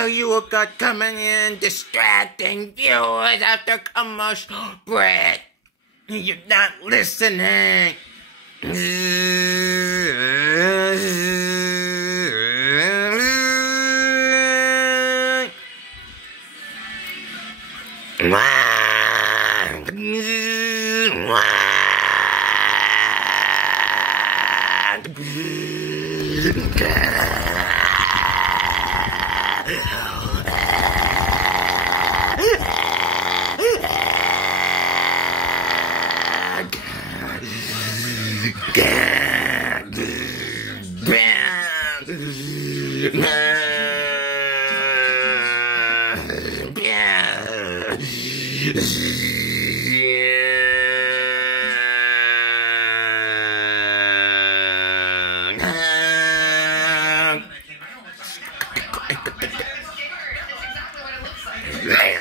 Well, you got coming in, distracting viewers after commercial break. You're not listening. Yeah.